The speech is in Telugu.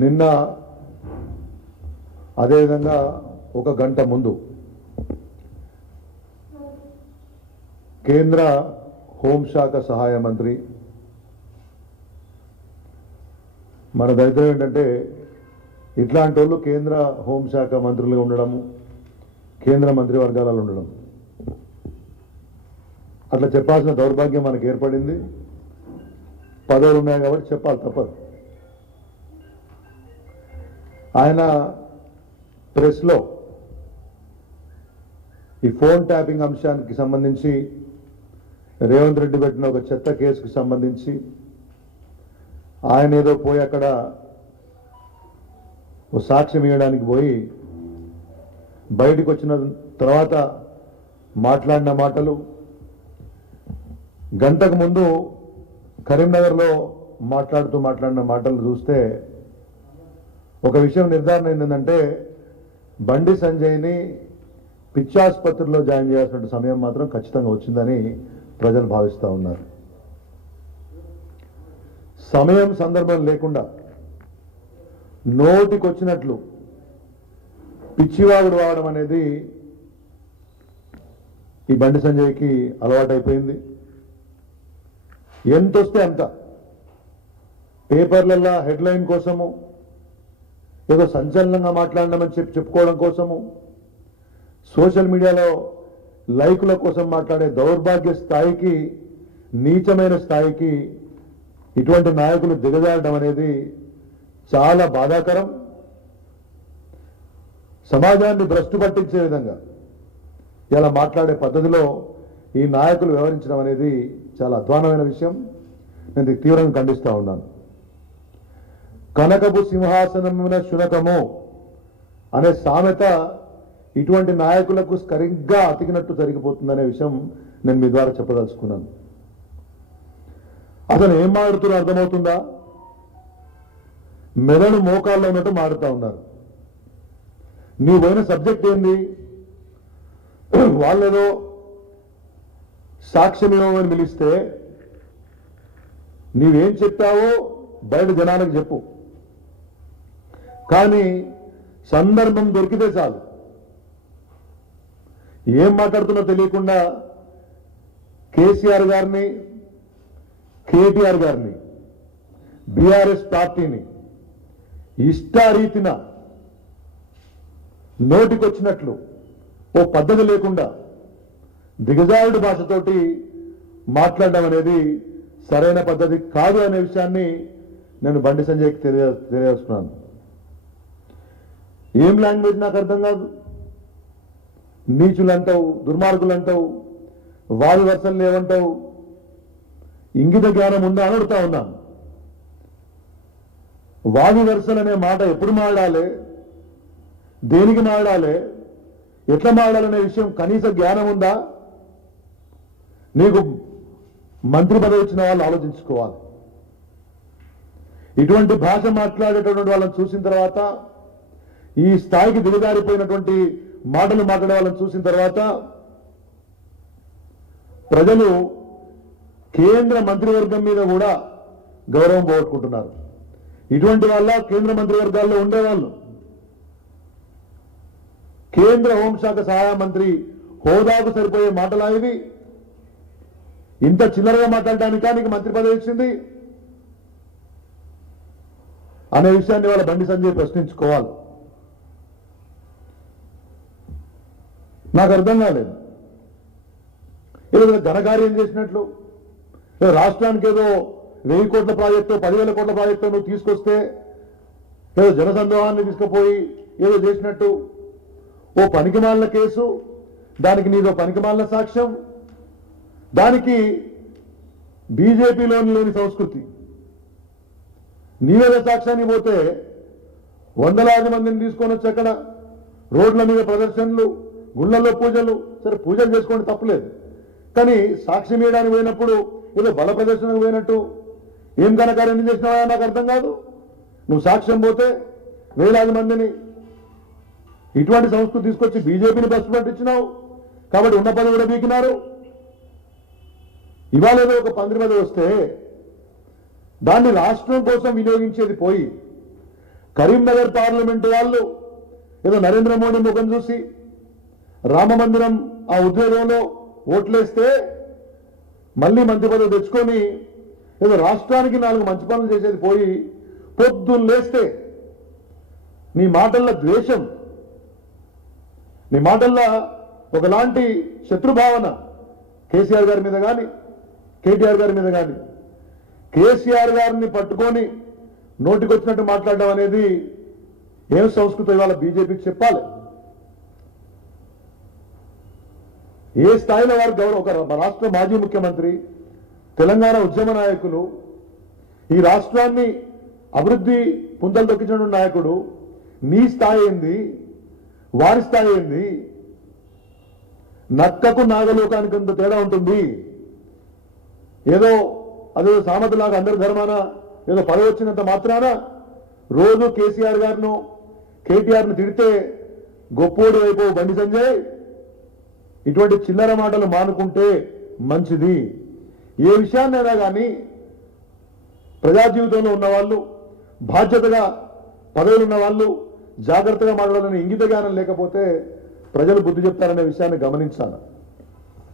నిన్న అదేవిధంగా ఒక గంట ముందు కేంద్ర హోంశాఖ సహాయ మంత్రి, మన దరిద్రం ఏంటంటే ఇట్లాంటి వాళ్ళు కేంద్ర హోంశాఖ మంత్రులుగా ఉండడం, కేంద్ర మంత్రివర్గాలలో ఉండడం, అట్లా చెప్పాల్సిన దౌర్భాగ్యం మనకు ఏర్పడింది. పదవులు ఉన్నాయి కాబట్టి చెప్పాలి, తప్పదు. ఆయన ప్రెస్లో ఈ ఫోన్ ట్యాపింగ్ అంశానికి సంబంధించి రేవంత్ రెడ్డి పెట్టిన ఒక చెత్త కేసుకు సంబంధించి ఆయన ఏదో పోయి అక్కడ ఓ సాక్ష్యం ఇవ్వడానికి పోయి బయటకు వచ్చిన తర్వాత మాట్లాడిన మాటలు, గంటకు ముందు కరీంనగర్లో మాట్లాడిన మాటలు చూస్తే ఒక విషయం నిర్ధారణ ఏంటంటే బండి సంజయ్ని పిచ్చాసుపత్రిలో జాయిన్ చేయాల్సిన సమయం మాత్రం ఖచ్చితంగా వచ్చిందని ప్రజలు భావిస్తూ ఉన్నారు. సమయం సందర్భం లేకుండా నోటికొచ్చినట్లు పిచ్చివాగుడు వాడడం అనేది ఈ బండి సంజయ్కి అలవాటైపోయింది. ఎంతొస్తే అంత పేపర్లలో హెడ్లైన్ కోసము, ఏదో సంచలనంగా మాట్లాడమని చెప్పుకోవడం కోసము, సోషల్ మీడియాలో లైకుల కోసం మాట్లాడే దౌర్భాగ్య స్థాయికి, నీచమైన స్థాయికి ఇటువంటి నాయకులు దిగజారడం అనేది చాలా బాధాకరం. సమాజాన్ని భ్రష్టు పట్టించే విధంగా ఇలా మాట్లాడే పద్ధతిలో ఈ నాయకులు వ్యవహరించడం అనేది చాలా అధ్వానమైన విషయం. నేను తీవ్రంగా ఖండిస్తూ ఉన్నాను. కనకపు సింహాసనమున శునకము అనే సామెత ఇటువంటి నాయకులకు సరిగ్గా అతికినట్టు జరిగిపోతుందనే విషయం నేను మీ ద్వారా చెప్పదలుచుకున్నాను. అతను ఏం మాడుతున్నా అర్థమవుతుందా? మెదడు మోకాల్లో ఉన్నట్టు మాడుతూ ఉన్నారు. నీ పోయిన సబ్జెక్ట్ ఏంది? వాళ్ళేదో సాక్ష్యం ఇవ్వమని పిలిస్తే నీవేం చెప్పావో బయట జనాలకు చెప్పు. కానీ సందర్భం దొరికితే చాలు, ఏం మాట్లాడుతున్నా తెలియకుండా కేసీఆర్ గారిని, కేటీఆర్ గారిని, బీఆర్ఎస్ పార్టీని ఇష్టారీతిన నోటికొచ్చినట్లు ఓ పద్ధతి లేకుండా దిగజారుడు భాషతోటి మాట్లాడడం అనేది సరైన పద్ధతి కాదు అనే విషయాన్ని నేను బండి సంజయ్కి తెలియజేస్తున్నాను. ఏం లాంగ్వేజ్ నాకు అర్థం కాదు. నీచులు అంటావు, దుర్మార్గులు అంటావు, వారి వర్షాలు లేవంటావు. ఇంగిత జ్ఞానం ఉందా అని అడుగుతా ఉన్నాను. వాది వరుసలు అనే మాట ఎప్పుడు మాట్లాడాలి, దేనికి మాట్లాడాలి, ఎట్లా మాట్లాడాలనే విషయం కనీస జ్ఞానం ఉందా? నీకు మంత్రి పదవి ఇచ్చిన వాళ్ళు ఆలోచించుకోవాలి. ఇటువంటి భాష మాట్లాడేటటువంటి వాళ్ళని చూసిన తర్వాత, ఈ స్థాయికి దిగజారిపోయినటువంటి మాటలు మాట్లాడే వాళ్ళని చూసిన తర్వాత ప్రజలు కేంద్ర మంత్రివర్గం మీద కూడా గౌరవం పోగొట్టుకుంటున్నారు. ఇటువంటి వాళ్ళ కేంద్ర మంత్రివర్గాల్లో ఉండేవాళ్ళు. కేంద్ర హోంశాఖ సహాయ మంత్రి హోదాకు సరిపోయే మాటలా ఇవి? ఇంత చిల్లరగా మాట్లాడటానికా నీకు మంత్రి పదవి ఇచ్చింది అనే విషయాన్ని వాళ్ళ బండి సంజయ్ ప్రశ్నించుకోవాలి. నాకు అర్థం కాలేదు. ఏదో ఘనకార్యం చేసినట్లు, రాష్ట్రానికి ఏదో 1000 కోట్ల ప్రాజెక్టు, 10,000 కోట్ల ప్రాజెక్టు నువ్వు తీసుకొస్తే ఏదో జనసందోహాన్ని తీసుకుపోయి ఏదో చేసినట్టు ఓ పనికిమాలిన కేసు, దానికి నీదో పనికిమాలిన సాక్ష్యం, దానికి బీజేపీలోని లేని సంస్కృతి. నీవేదో సాక్ష్యాన్ని పోతే వందలాది మందిని తీసుకొని వచ్చి అక్కడ రోడ్ల మీద ప్రదర్శనలు, గుళ్ళల్లో పూజలు. సరే, పూజలు చేసుకోండి, తప్పలేదు. కానీ సాక్ష్యం ఇవ్వడానికి పోయినప్పుడు ఏదో బల ప్రదర్శనకు పోయినట్టు ఏం ఘనకార్యం చేసినావా నాకు అర్థం కాదు. నువ్వు సాక్ష్యం పోతే వేలాది మందిని ఇటువంటి సంస్కృతి తీసుకొచ్చి బీజేపీని బస్సు పట్టించినావు కాబట్టి ఉన్న పదవి కూడా బీకినారు. ఇవాళ ఏదో ఒక మంత్రి పదవి వస్తే దాన్ని రాష్ట్రం కోసం వినియోగించేది పోయి కరీంనగర్ పార్లమెంటు వాళ్ళు ఏదో నరేంద్ర మోడీ ముఖం చూసి రామ మందిరం ఆ ఉద్యోగంలో ఓట్లేస్తే మళ్ళీ మంత్రి పదవి తెచ్చుకొని ఏదో రాష్ట్రానికి 4 మంచి పనులు చేసేది పోయి పొద్దున్న లేస్తే నీ మాటల్లో ద్వేషం, నీ మాటల్లో ఒకలాంటి శత్రుభావన కేసీఆర్ గారి మీద కానీ కేటీఆర్ గారి మీద కానీ, కేసీఆర్ గారిని పట్టుకొని నోటికొచ్చినట్టు మాట్లాడడం అనేది ఏం సంస్కృతి ఇవాళ బీజేపీకి చెప్పాలి. ఏ స్థాయిలో వారు గౌరవ ఒక రాష్ట్ర మాజీ ముఖ్యమంత్రి, తెలంగాణ ఉద్యమ నాయకులు, ఈ రాష్ట్రాన్ని అభివృద్ధి పుంతలు తొక్కించిన నాయకుడు, నీ స్థాయి ఏంది, వారి స్థాయి ఏంది? నక్కకు నాగలోకానికి అంత తేడా ఉంటుంది. ఏదో అదే సామెతలాగా అందరి ధర్మాన ఏదో పదవి వచ్చినంత మాత్రాన రోజు కేసీఆర్ గారిను కేటీఆర్ను తిడితే గొప్పోడి వైపు బండి సంజయ్, ఇటువంటి చిల్లర మాటలు మానుకుంటే మంచిది. ఏ విషయాన్నైనా కానీ ప్రజా జీవితంలో ఉన్నవాళ్ళు, బాధ్యతగా పదవులు ఉన్న వాళ్ళు జాగ్రత్తగా మాట్లాడాలని ఇంగిత జ్ఞానం లేకపోతే ప్రజలు బుద్ధి చెప్తారనే విషయాన్ని గమనించాలి.